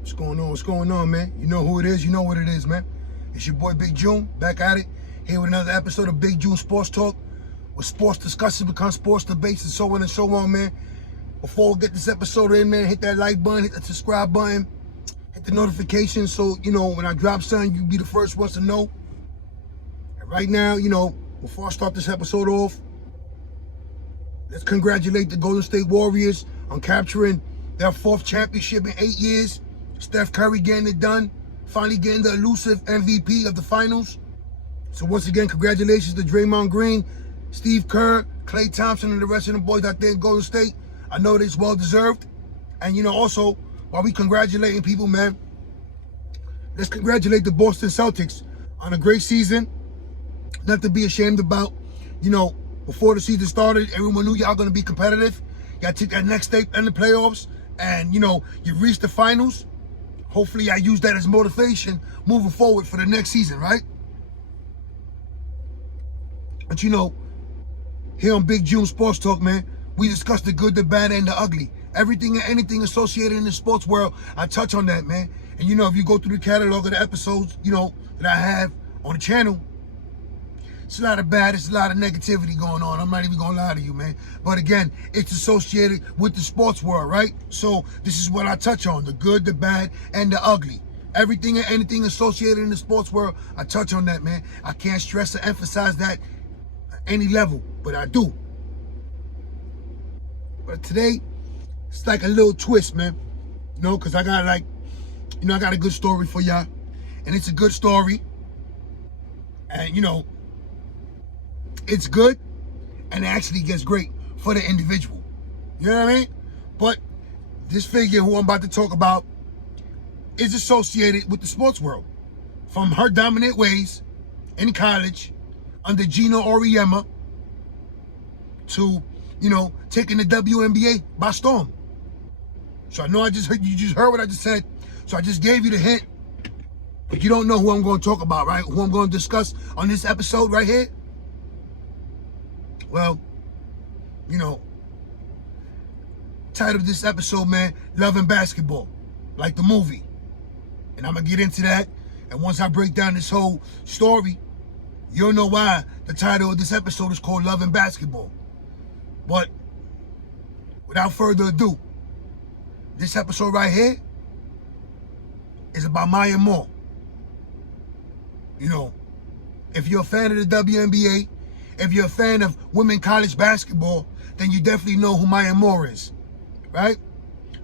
What's going on? What's going on, man? You know who it is. You know what it is, man. It's your boy Big June, back at it, here with another episode of Big June Sports Talk, where sports discussion becomes sports debates and so on and so on, man. Before we get this episode in, man, hit that like button, hit that subscribe button, hit the notification so, when I drop something, you be the first ones to know. And right now, before I start this episode off, let's congratulate the Golden State Warriors on capturing their 4th championship in 8 years. Steph Curry getting it done, finally getting the elusive MVP of the finals. So once again, congratulations to Draymond Green, Steve Kerr, Klay Thompson, and the rest of the boys out there in Golden State. I know it's well deserved. And also, while we congratulating people, man, let's congratulate the Boston Celtics on a great season. Nothing to be ashamed about. Before the season started, everyone knew y'all gonna be competitive. Y'all took that next step in the playoffs, and you reached the finals. Hopefully I use that as motivation moving forward for the next season, right? But here on Big June Sports Talk, man, we discuss the good, the bad, and the ugly. Everything and anything associated in the sports world, I touch on that, man. And if you go through the catalog of the episodes, that I have on the channel, it's a lot of bad, it's a lot of negativity going on. I'm not even gonna lie to you, man. But again, it's associated with the sports world, right? So this is what I touch on, the good, the bad, and the ugly. Everything and anything associated in the sports world, I touch on that, man. I can't stress or emphasize that at any level, but I do. But today, it's like a little twist, man. Because I got I got a good story for y'all. And it's a good story. And it's good, and it actually gets great for the individual. You know what I mean? But this figure who I'm about to talk about is associated with the sports world. From her dominant ways in college under Gino Auriemma to, taking the WNBA by storm. So I know you just heard what I just said. So I just gave you the hint. But you don't know who I'm going to talk about, right? Who I'm going to discuss on this episode right here. Well, title of this episode, man, Loving Basketball, like the movie. And I'm going to get into that. And once I break down this whole story, you'll know why the title of this episode is called Loving Basketball. But without further ado, this episode right here is about Maya Moore. If you're a fan of the WNBA, if you're a fan of women college basketball, then you definitely know who Maya Moore is, right?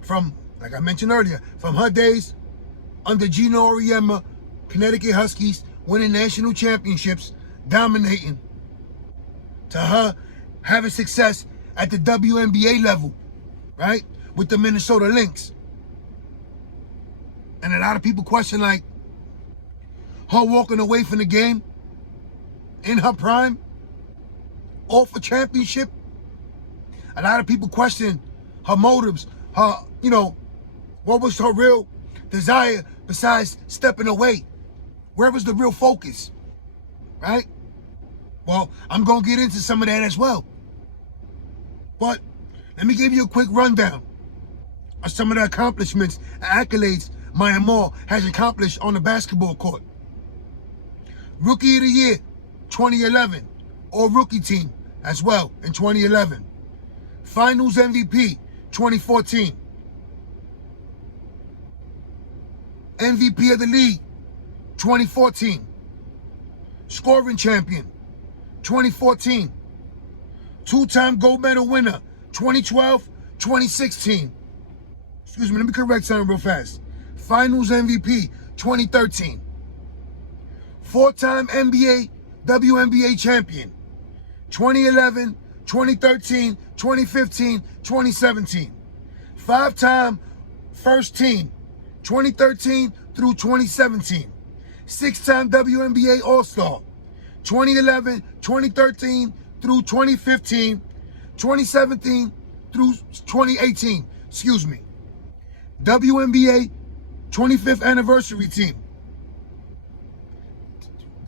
From, like I mentioned earlier, from her days under Gino Auriemma, Connecticut Huskies, winning national championships, dominating, to her having success at the WNBA level, right? With the Minnesota Lynx. And a lot of people question, her walking away from the game in her prime, all for championship. A lot of people question her motives, her, what was her real desire besides stepping away? Where was the real focus, right? Well, I'm going to get into some of that as well. But let me give you a quick rundown of some of the accomplishments and accolades Maya Moore has accomplished on the basketball court. Rookie of the Year, 2011, or Rookie Team as well in 2011. Finals MVP, 2014. MVP of the league, 2014. Scoring champion, 2014. Two-time gold medal winner, 2012, 2016. Excuse me, let me correct something real fast. Finals MVP, 2013. 4-time NBA, WNBA champion, 2011, 2013, 2015, 2017. 5-time first team, 2013 through 2017. 6-time WNBA All-Star, 2011, 2013 through 2015, 2017 through 2018. Excuse me. WNBA 25th anniversary team.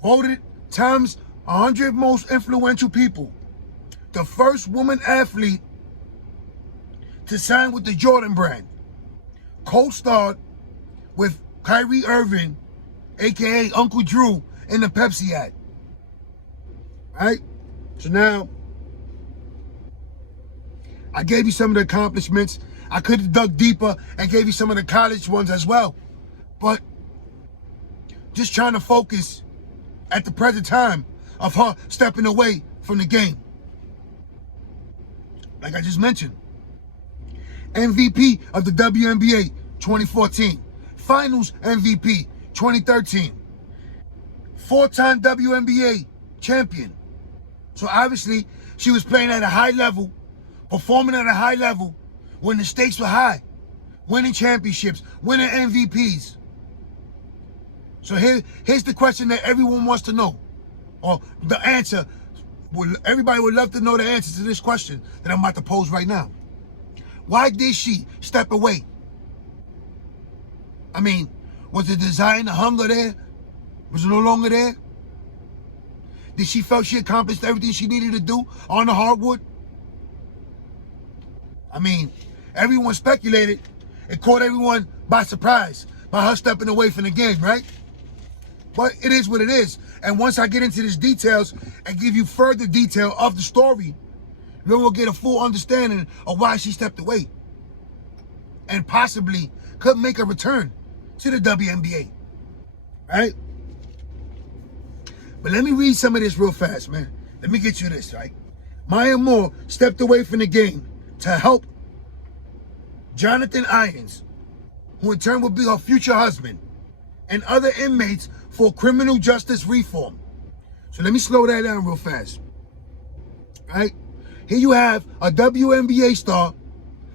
Voted Time's 100 most influential people. The first woman athlete to sign with the Jordan brand. Co-starred with Kyrie Irving, aka Uncle Drew, in the Pepsi ad. Right? So now, I gave you some of the accomplishments. I could have dug deeper and gave you some of the college ones as well. But just trying to focus at the present time of her stepping away from the game. Like I just mentioned, MVP of the WNBA 2014, Finals MVP 2013, four-time WNBA champion. So obviously, she was playing at a high level, performing at a high level when the stakes were high, winning championships, winning MVPs. So here's the question that everyone wants to know, or the answer. Everybody would love to know the answer to this question that I'm about to pose right now. Why did she step away? I mean, was the desire and the hunger there? Was it no longer there? Did she feel she accomplished everything she needed to do on the hardwood? I mean, everyone speculated. It caught everyone by surprise by her stepping away from the game, right? But it is what it is. And once I get into these details and give you further detail of the story, then we'll get a full understanding of why she stepped away and possibly could make a return to the WNBA, right? But let me read some of this real fast, man. Let me get you this, right? Maya Moore stepped away from the game to help Jonathan Irons, who in turn would be her future husband, and other inmates for criminal justice reform. So let me slow that down real fast. Right? Here you have a WNBA star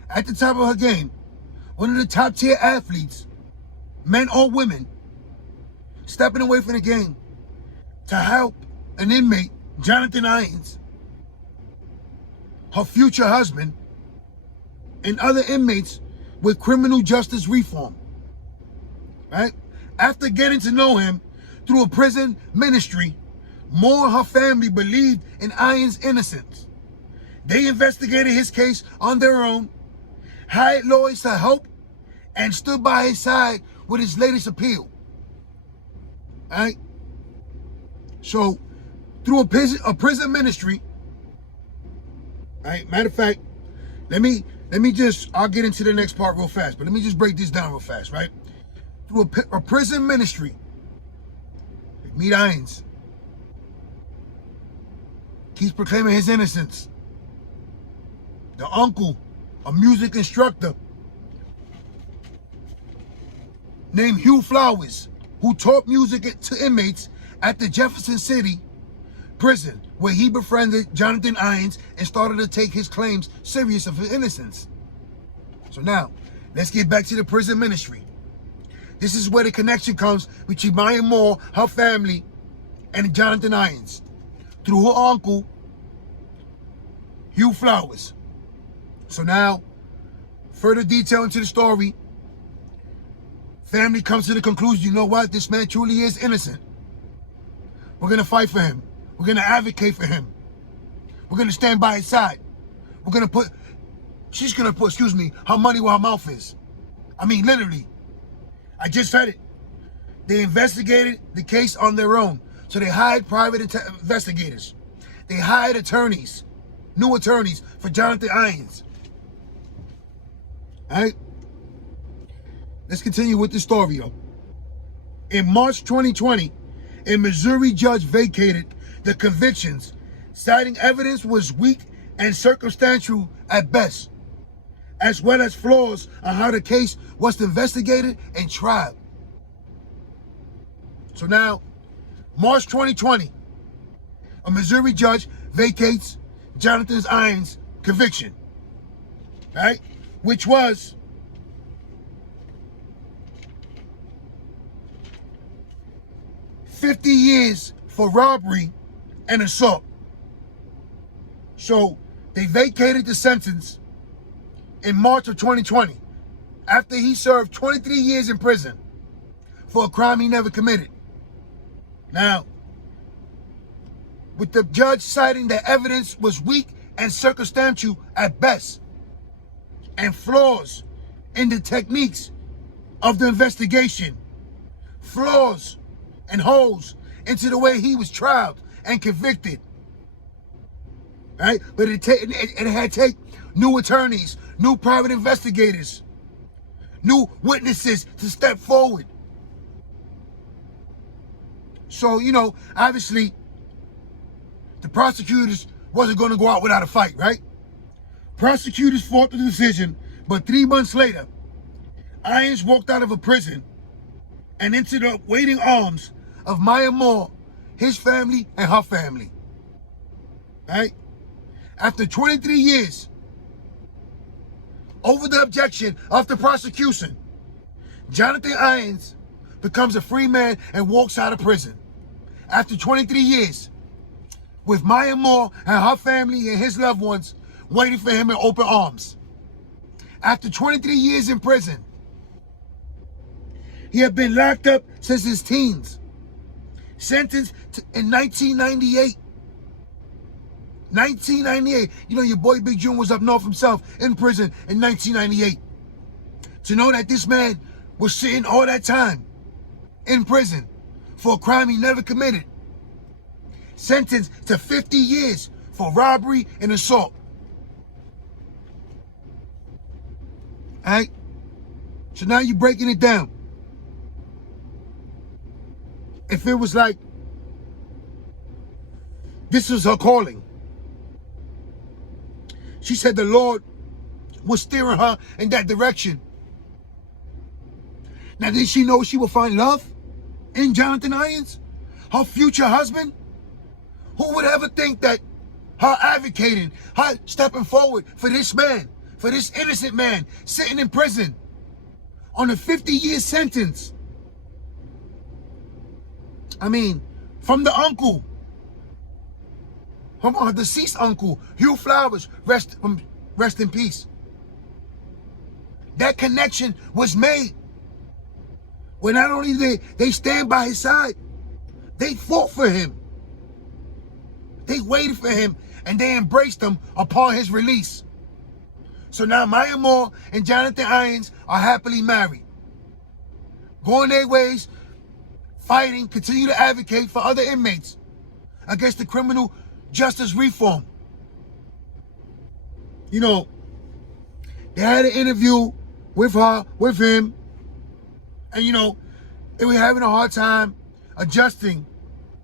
at the top of her game, one of the top tier athletes, men or women, stepping away from the game to help an inmate, Jonathan Irons, her future husband, and other inmates with criminal justice reform. Right? After getting to know him through a prison ministry, Moore and her family believed in Irons' innocence. They investigated his case on their own, hired lawyers to help, and stood by his side with his latest appeal. All right? So, through a prison ministry, all right, matter of fact, let me just, I'll get into the next part real fast, but let me just break this down real fast, right? Through a prison ministry, meet Irons. Keeps proclaiming his innocence. The uncle, a music instructor named Hugh Flowers, who taught music to inmates at the Jefferson City prison, where he befriended Jonathan Irons and started to take his claims serious of his innocence. So now, let's get back to the prison ministry. This is where the connection comes between Maya Moore, her family, and Jonathan Irons, through her uncle, Hugh Flowers. So now, further detail into the story, family comes to the conclusion, you know what, this man truly is innocent. We're going to fight for him. We're going to advocate for him. We're going to stand by his side. She's going to put, her money where her mouth is. I mean, literally. I just said it. They investigated the case on their own. So they hired private investigators. They hired attorneys, new attorneys for Jonathan Irons. All right? Let's continue with the story, though. In March 2020, a Missouri judge vacated the convictions, citing evidence was weak and circumstantial at best, as well as flaws on how the case was investigated and tried. So now, March 2020, a Missouri judge vacates Jonathan Irons' conviction, right? Which was $50 years for robbery and assault. So they vacated the sentence in March of 2020 after he served 23 years in prison for a crime he never committed. Now, with the judge citing that evidence was weak and circumstantial at best, and flaws in the techniques of the investigation, flaws and holes into the way he was tried and convicted. Right? But it had to take new attorneys, new private investigators, new witnesses to step forward. So, obviously, the prosecutors wasn't going to go out without a fight, right? Prosecutors fought the decision, but 3 months later, Irons walked out of a prison and into the waiting arms of Maya Moore, his family, and her family. Right? After 23 years, over the objection of the prosecution, Jonathan Irons becomes a free man and walks out of prison. After 23 years, with Maya Moore and her family and his loved ones waiting for him in open arms. After 23 years in prison, he had been locked up since his teens, sentenced in 1998. 1998. Your boy Big June was up north himself in prison in 1998. To know that this man was sitting all that time in prison for a crime he never committed. Sentenced to 50 years for robbery and assault. All right? So now you're breaking it down. If it was like this was her calling, she said the Lord was steering her in that direction. Now, did she know she would find love in Jonathan Irons, her future husband? Who would ever think that her advocating, her stepping forward for this man, for this innocent man sitting in prison on a 50-year sentence? I mean, from the uncle, from our deceased uncle, Hugh Flowers, rest in peace. That connection was made. Where not only they stand by his side, they fought for him. They waited for him and they embraced him upon his release. So now Maya Moore and Jonathan Irons are happily married. Going their ways, fighting, continue to advocate for other inmates against the criminal justice reform. They had an interview with her, with him, and they were having a hard time adjusting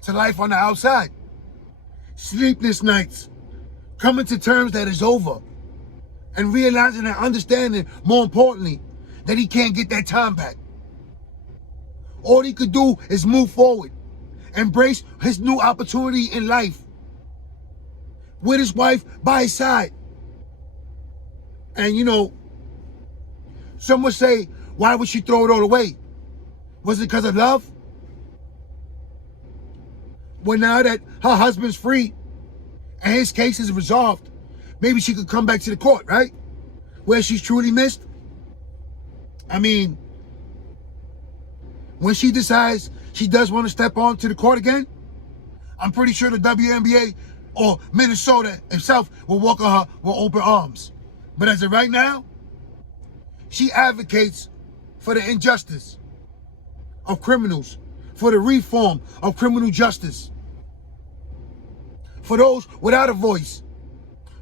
to life on the outside. Sleepless nights, coming to terms that it's over, and realizing and understanding, more importantly, that he can't get that time back. All he could do is move forward, embrace his new opportunity in life, with his wife by his side. And some would say, why would she throw it all away? Was it because of love? Well, now that her husband's free and his case is resolved, maybe she could come back to the court, right? Where she's truly missed. I mean, when she decides she does want to step on to the court again, I'm pretty sure the WNBA or Minnesota itself will welcome her with open arms. But as of right now, she advocates for the injustice of criminals, for the reform of criminal justice, for those without a voice,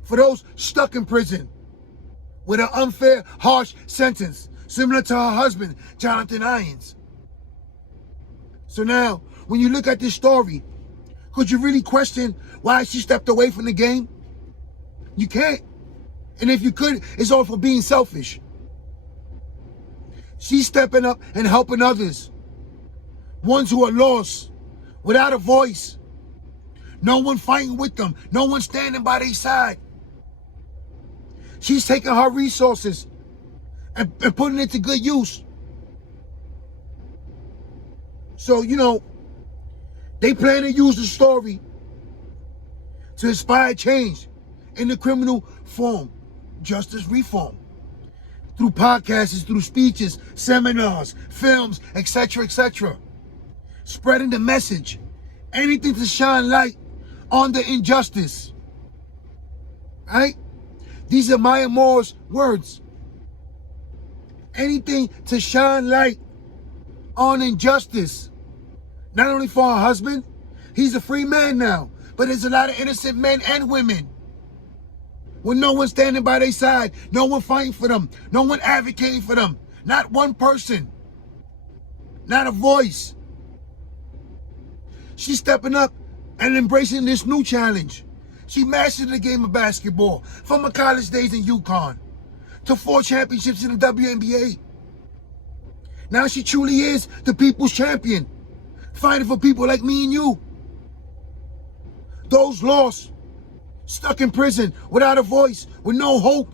for those stuck in prison with an unfair, harsh sentence, similar to her husband, Jonathan Irons. So now, when you look at this story, could you really question why she stepped away from the game? You can't. And if you could, it's all for being selfish. She's stepping up and helping others. Ones who are lost, without a voice. No one fighting with them. No one standing by their side. She's taking her resources and putting it to good use. So, they plan to use the story to inspire change in the criminal form, justice reform. Through podcasts, through speeches, seminars, films, etc., etc. Spreading the message. Anything to shine light on the injustice. Right? These are Maya Moore's words. anything to shine light on injustice. Not only for her husband, he's a free man now, but there's a lot of innocent men and women with no one standing by their side, no one fighting for them, no one advocating for them, not one person, not a voice. She's stepping up and embracing this new challenge. She mastered the game of basketball from her college days in UConn to 4 championships in the WNBA. Now she truly is the people's champion, fighting for people like me and you. Those lost, stuck in prison, without a voice, with no hope,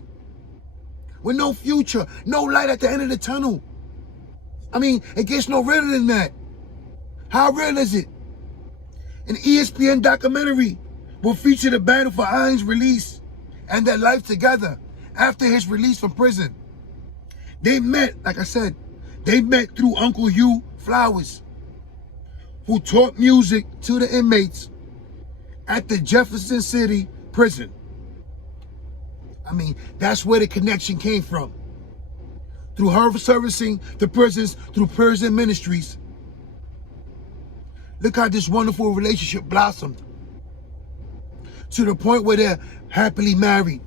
with no future, no light at the end of the tunnel. I mean, it gets no realer than that. How real is it? An ESPN documentary will feature the battle for Iron's release and their life together after his release from prison. They met, like I said, they met through Uncle Hugh Flowers, who taught music to the inmates at the Jefferson City prison. I mean, that's where the connection came from. Through her servicing the prisons through prison ministries. Look how this wonderful relationship blossomed to the point where they're happily married.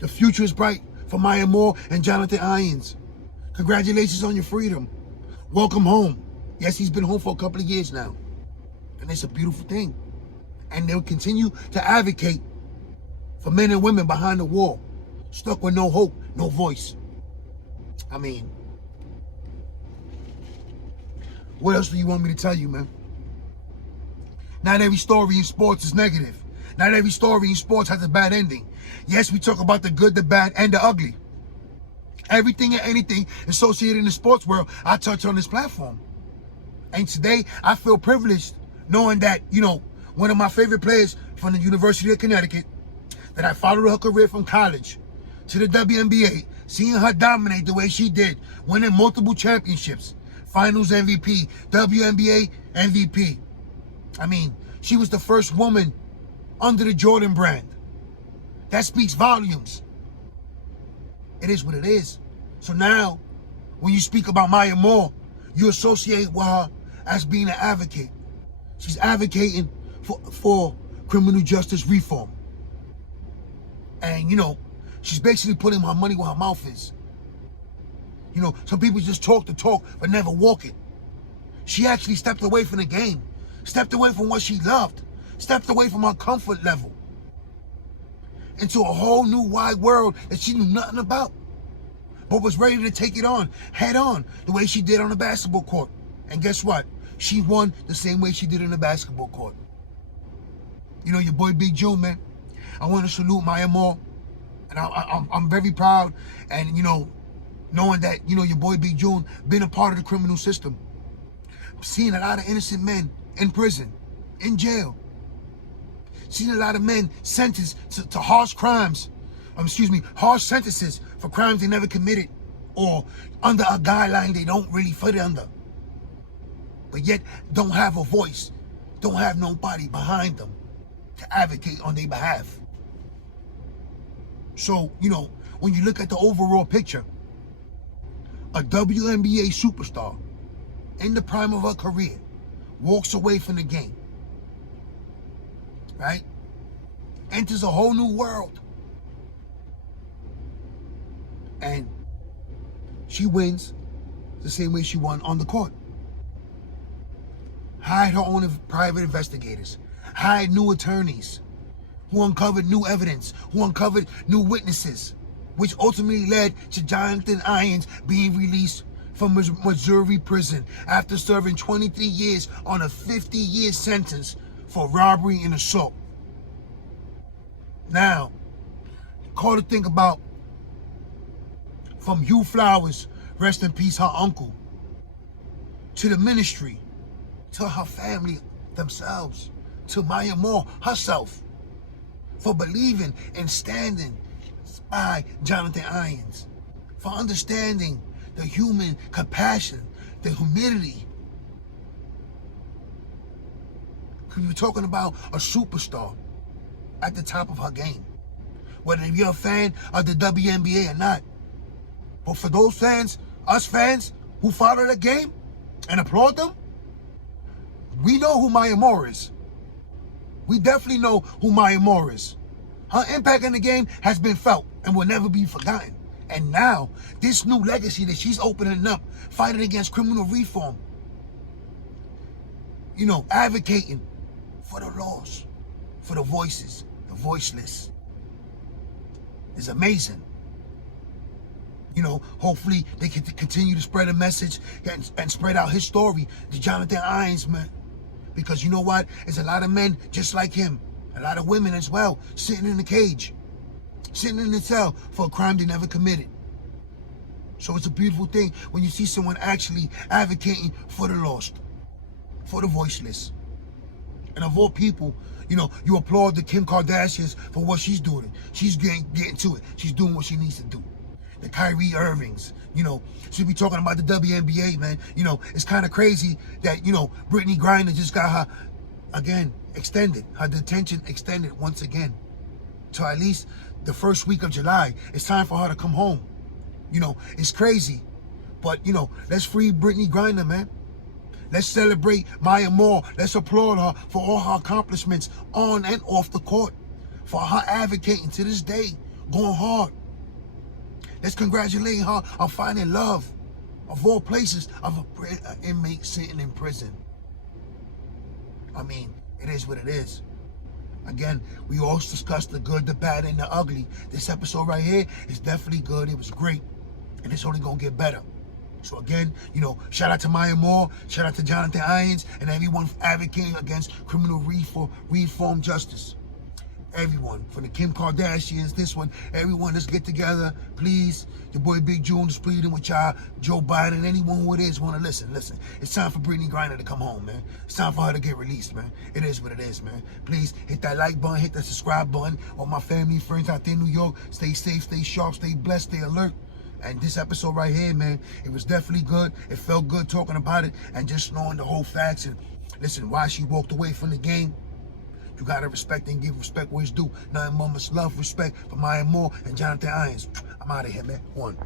The future is bright for Maya Moore and Jonathan Irons. Congratulations on your freedom. Welcome home. Yes, he's been home for a couple of years now. And it's a beautiful thing. And they'll continue to advocate for men and women behind the wall, stuck with no hope, no voice. I mean, what else do you want me to tell you, man? Not every story in sports is negative. Not every story in sports has a bad ending. Yes, we talk about the good, the bad, and the ugly. Everything and anything associated in the sports world, I touch on this platform. And today, I feel privileged knowing that, one of my favorite players from the University of Connecticut, that I followed her career from college to the WNBA, seeing her dominate the way she did, winning multiple championships, Finals MVP, WNBA MVP. I mean, she was the first woman under the Jordan brand. That speaks volumes. It is what it is. So now, when you speak about Maya Moore, you associate with her as being an advocate. She's advocating for criminal justice reform. And, she's basically putting her money where her mouth is. Some people just talk the talk, but never walk it. She actually stepped away from the game, stepped away from what she loved, stepped away from her comfort level into a whole new wide world that she knew nothing about, but was ready to take it on, head on, the way she did on the basketball court. And guess what? She won the same way she did on the basketball court. Your boy Big June, man. I want to salute Maya Moore. And I'm very proud. And, knowing that, your boy Big June been a part of the criminal system. Seeing a lot of innocent men in prison, in jail. Seen a lot of men sentenced to harsh crimes. Harsh sentences for crimes they never committed or under a guideline they don't really fit under. But yet don't have a voice, don't have nobody behind them to advocate on their behalf. So, when you look at the overall picture, a WNBA superstar in the prime of her career walks away from the game, right? Enters a whole new world. And she wins the same way she won on the court. Hired her own private investigators, hired new attorneys who uncovered new evidence, who uncovered new witnesses, which ultimately led to Jonathan Irons being released from Missouri prison after serving 23 years on a 50-year sentence for robbery and assault. Now, call to think about, from Hugh Flowers, rest in peace, her uncle, to the ministry, to her family themselves, to Maya Moore herself, for believing and standing by Jonathan Irons, for understanding the human compassion, the humility. Because we're talking about a superstar at the top of her game. Whether you're a fan of the WNBA or not, But for those fans, us fans who follow the game and applaud them, we know who Maya Moore is. We definitely know who Maya Moore is. Her impact in the game has been felt and will never be forgotten. And now, this new legacy that she's opening up, fighting against criminal reform, advocating for the lost, for the voices, the voiceless, is amazing. Hopefully they can continue to spread a message and spread out his story to Jonathan Irons, man. Because you know what? There's a lot of men just like him, a lot of women as well, sitting in the cage, sitting in the cell for a crime they never committed. So it's a beautiful thing when you see someone actually advocating for the lost, for the voiceless. And of all people, you applaud the Kim Kardashians for what she's doing. She's getting to it. She's doing what she needs to do. The Kyrie Irvings, she'll be talking about the WNBA, man. It's kind of crazy that, Brittany Griner just got her, again, extended, her detention extended once again. To at least the first week of July. It's time for her to come home. It's crazy. But, let's free Brittany Griner, man. Let's celebrate Maya Moore. Let's applaud her for all her accomplishments on and off the court. For her advocating to this day, going hard. Let's congratulate her on finding love, of all places, of an inmate sitting in prison. I mean, it is what it is. Again, we also discussed the good, the bad, and the ugly. This episode right here is definitely good. It was great. And it's only going to get better. So again, shout out to Maya Moore, shout out to Jonathan Irons, and everyone advocating against criminal reform justice. Everyone, from the Kim Kardashians, this one, everyone, let's get together, please. Your boy Big June is pleading with y'all, Joe Biden, anyone who it is want to listen. It's time for Brittany Griner to come home, man. It's time for her to get released, man. It is what it is, man. Please hit that like button, hit that subscribe button. All my family, friends out there in New York, stay safe, stay sharp, stay blessed, stay alert. And this episode right here, man, it was definitely good. It felt good talking about it and just knowing the whole facts and listen, why she walked away from the game. You gotta respect and give respect where it's due. Nothing but much love, respect for Maya Moore and Jonathan Irons. I'm out of here, man. One.